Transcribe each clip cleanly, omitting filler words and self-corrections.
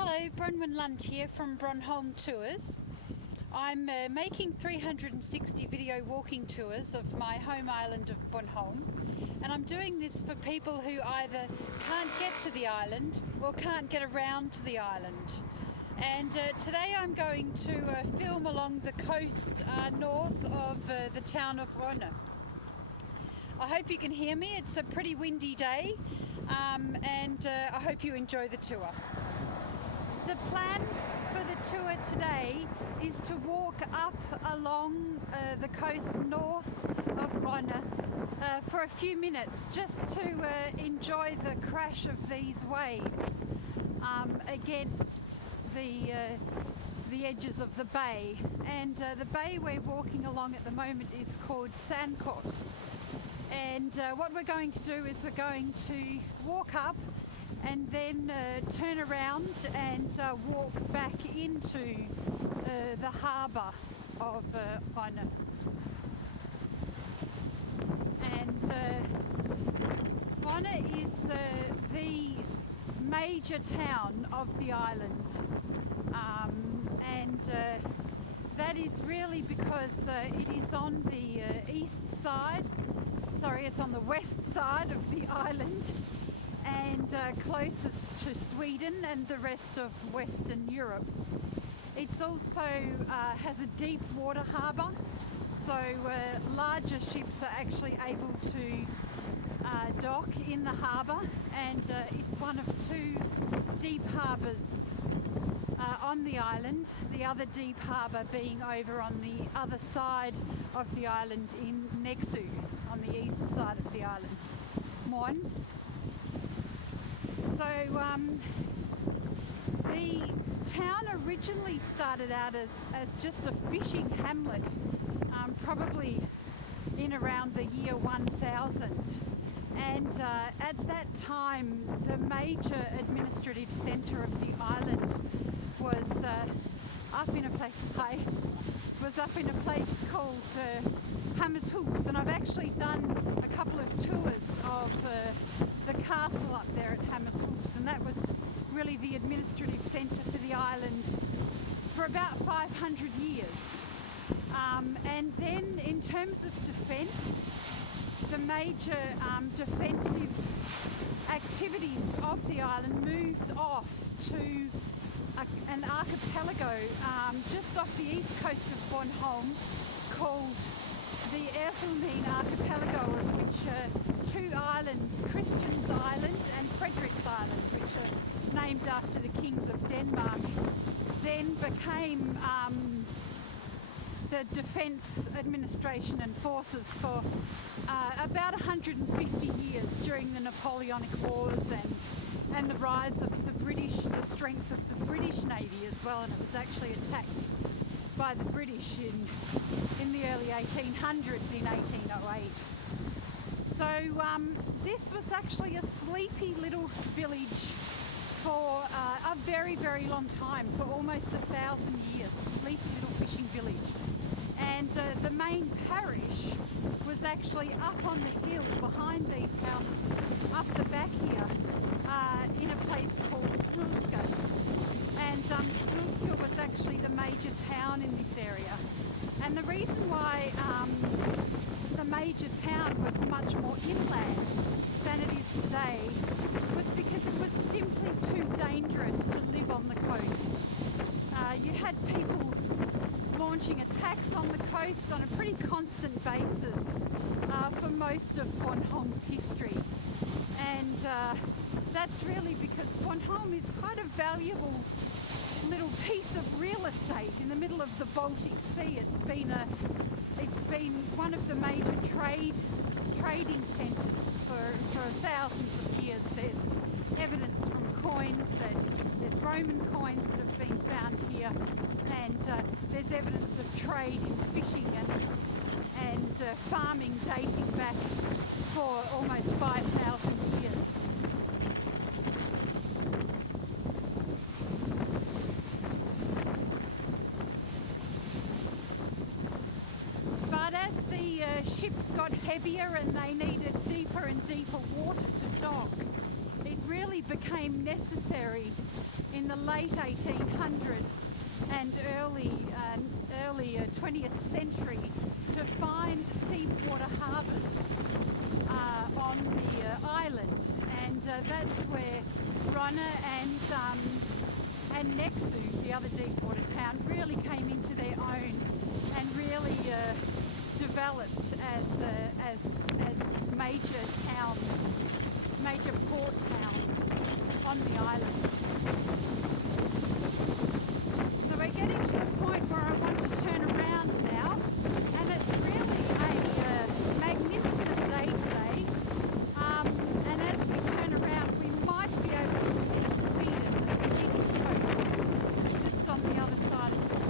Hello, Bronwyn Lund here from BronHolm Tours. I'm making 360 video walking tours of my home island of Bornholm, and I'm doing this for people who either can't get to the island or can't get around to the island. And today I'm going to film along the coast north of the town of Rønne. I hope you can hear me. It's a pretty windy day, and I hope you enjoy the tour. The plan for the tour today is to walk up along the coast north of Rønne for a few minutes, just to enjoy the crash of these waves against the edges of the bay. And the bay we're walking along at the moment is called I Sandkaas. And what we're going to do is we're going to walk up and then turn around and walk back into the harbour of Rønne. And Rønne is the major town of the island, and that is really because it is on the it's on the west side of the island, and closest to Sweden and the rest of Western Europe. It's also has a deep water harbour, so larger ships are actually able to dock in the harbour, and it's one of two deep harbours on the island, the other deep harbour being over on the other side of the island in Nexø, on the east side of the island. Morn. So the town originally started out as just a fishing hamlet, probably in around the year 1000. And at that time, the major administrative centre of the island was up in a place called Hammershus, and I've actually done a couple of tours of the castle up there at Hammershus, and that was really the administrative centre for the island for about 500 years. And then in terms of defence, the major defensive activities of the island moved off to an archipelago just off the east coast of Bornholm called the Erthelmine archipelago, of which two islands, Christian's Island and Frederick's Island, which are named after the kings of Denmark, then became the defence administration and forces for about 150 years during the Napoleonic Wars and the rise of the strength of the British Navy as well, and it was actually attacked by the British in the early 1800s, in 1808. So this was actually a sleepy little village for a very, very long time, for almost 1,000 years, a sleepy little fishing village. And the main parish was actually up on the hill behind these houses, up the back here, in a place called Knudska. And Knudska was actually the major town in this area. And the reason why the major town was much more inland than it is today was because it was simply too dangerous to live on the coast. You had people launching attacks on the coast on a pretty constant basis for most of Bornholm's history. And that's really because Bornholm is quite a valuable little piece of real estate in the middle of the Baltic Sea. It's been one of the major trading centres for thousands of years. There's evidence from coins there's Roman coins that have been found here, and there's evidence of trade in fishing and farming dating back for almost 5,000 years. But as the ships got heavier and they needed deeper and deeper water to dock, it really really became necessary in the late 1800s and early 20th century to find deep water harbours on the island, and that's where Rønne and Nexø, the other deep water town, really came into their own and really developed as major towns, major port towns on the island. So we're getting to the point where I want to turn around now, and it's really a magnificent day today. And as we turn around, we might be able to see Sweden, the Swedish coast, just on the other side of the water.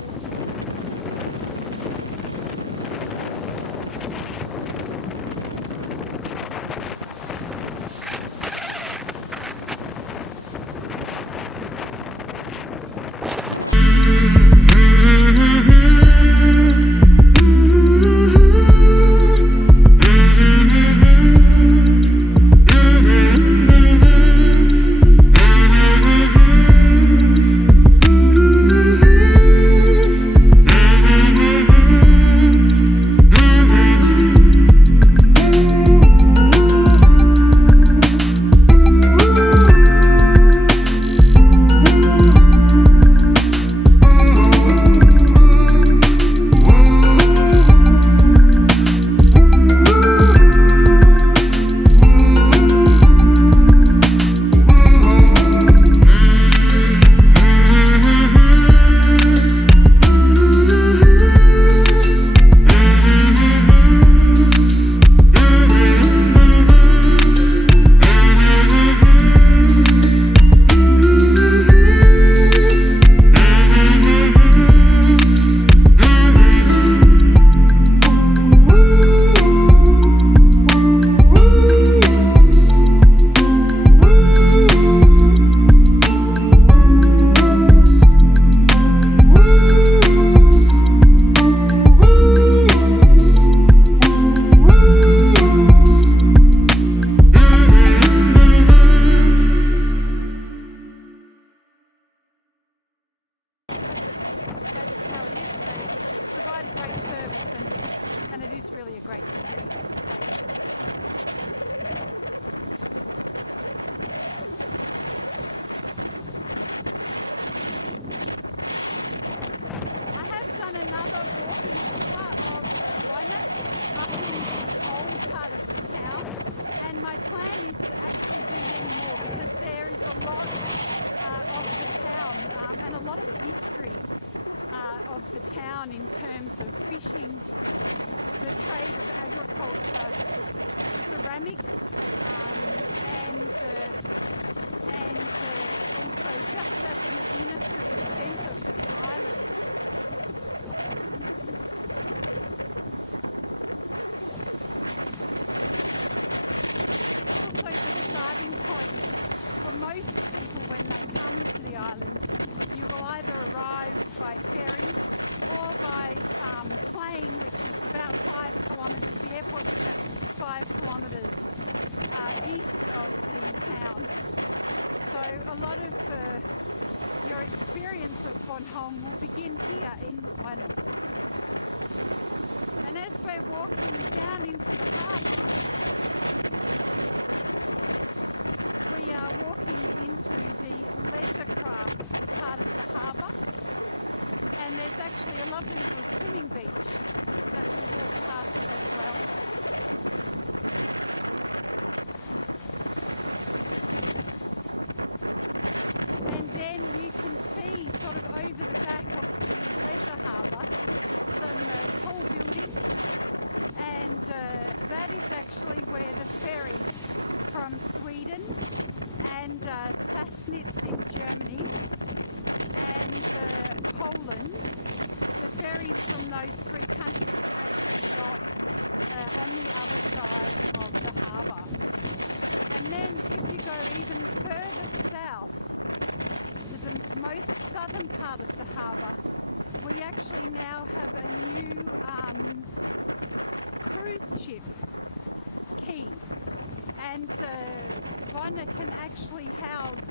one that can actually house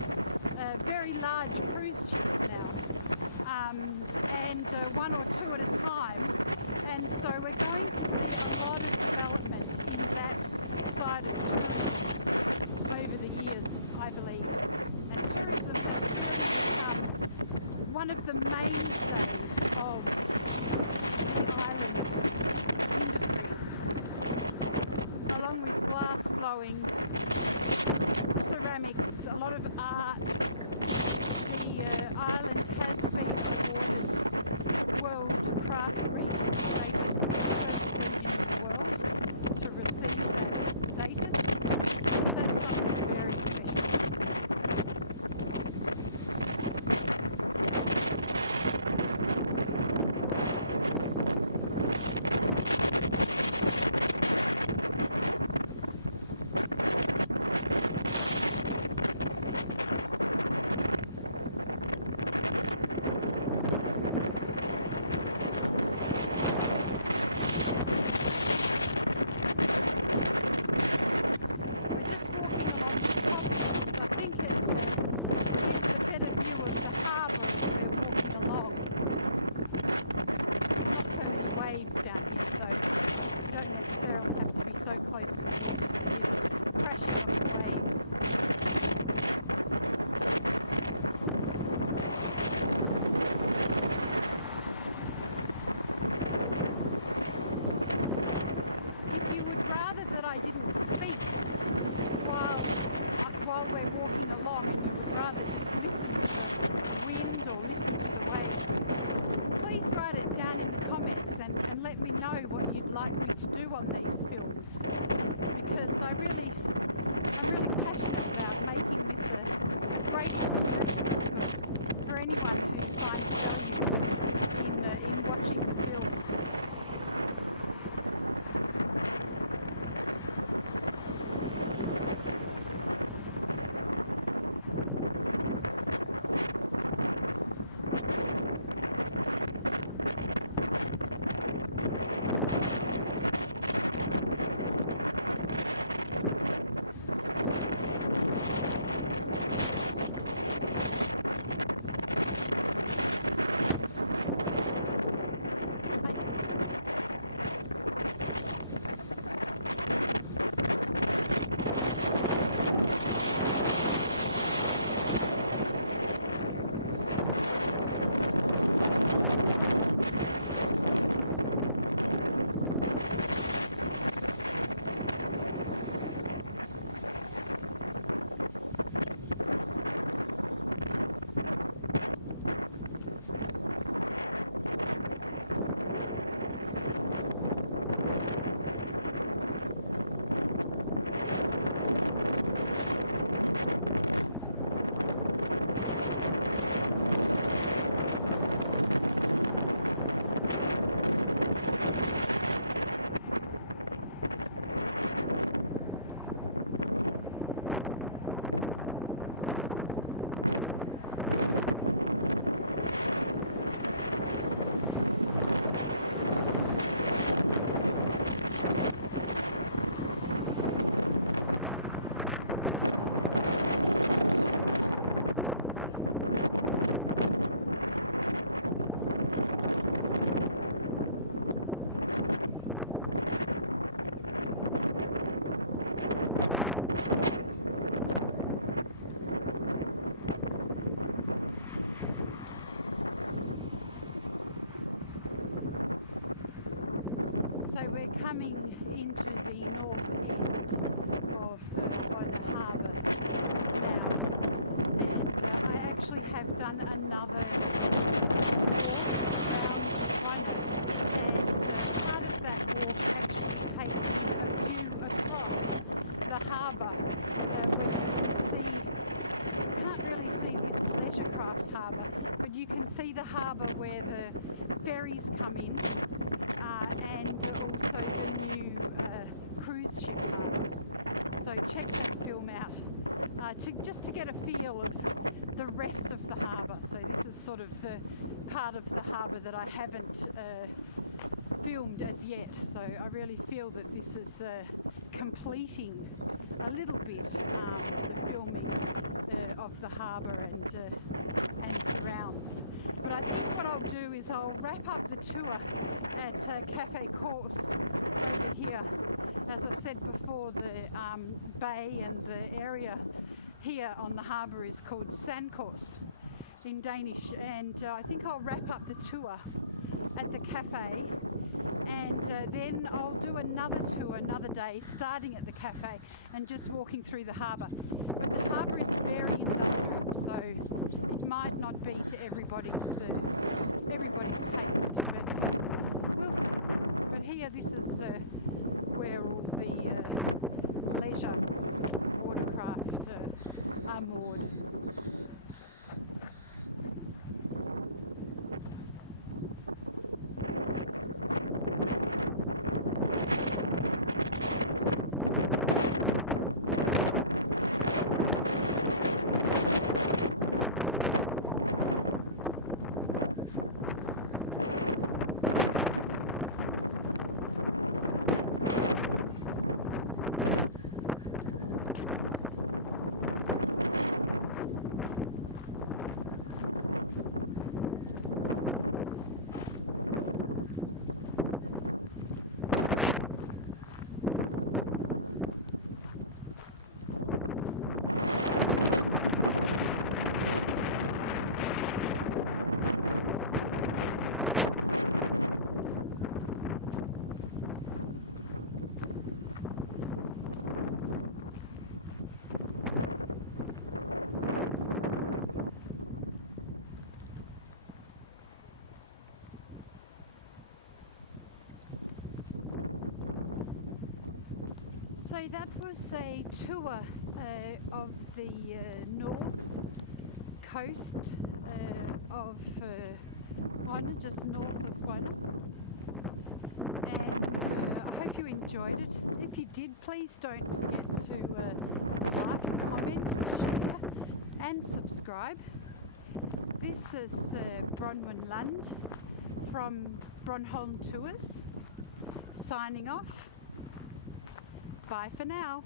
very large cruise ships now, and one or two at a time. And so we're going to see a lot of development in that side of tourism over the years, I believe. And tourism has really become one of the mainstays of the island's industry, along with glass blowing, ceramics, a lot of art. The island has been awarded World Craft Region status. It's the first region in the world to receive that status. So that's something very special. Waves down here, so you don't necessarily have to be so close to the water to be crashing on the waves. If you would rather that I didn't speak while we're walking along, and you would rather just listen to the wind or listen to the waves, please write it down in the comments and let me know what you'd like me to do on these films, because I'm really passionate about making this a great experience for anyone who finds value in watching the films. Coming into the north end of the harbour now, and I actually have done another walk around one, and part of that walk actually takes a view across the harbour where you can see, you can't really see this leisure craft harbour, but you can see the harbour where the ferries come in, and also the new cruise ship harbour. So check that film out just to get a feel of the rest of the harbour. So this is sort of the part of the harbour that I haven't filmed as yet. So I really feel that this is completing a little bit the film. of the harbour and surrounds. But I think what I'll do is I'll wrap up the tour at Cafe Course over here. As I said before, the bay and the area here on the harbour is called Sandkaas in Danish, and I think I'll wrap up the tour at the cafe, and then I'll do another tour another day starting at the cafe and just walking through the harbour. But the harbour is very industrial, so it might not be to everybody's taste, but we'll see. But here, this is where all the leisure watercraft are moored. So that was a tour of the north coast of Rønne, just north of Rønne, and I hope you enjoyed it. If you did, please don't forget to like, comment, share and subscribe. This is Bronwyn Lund from BronHolm Tours signing off. Bye for now.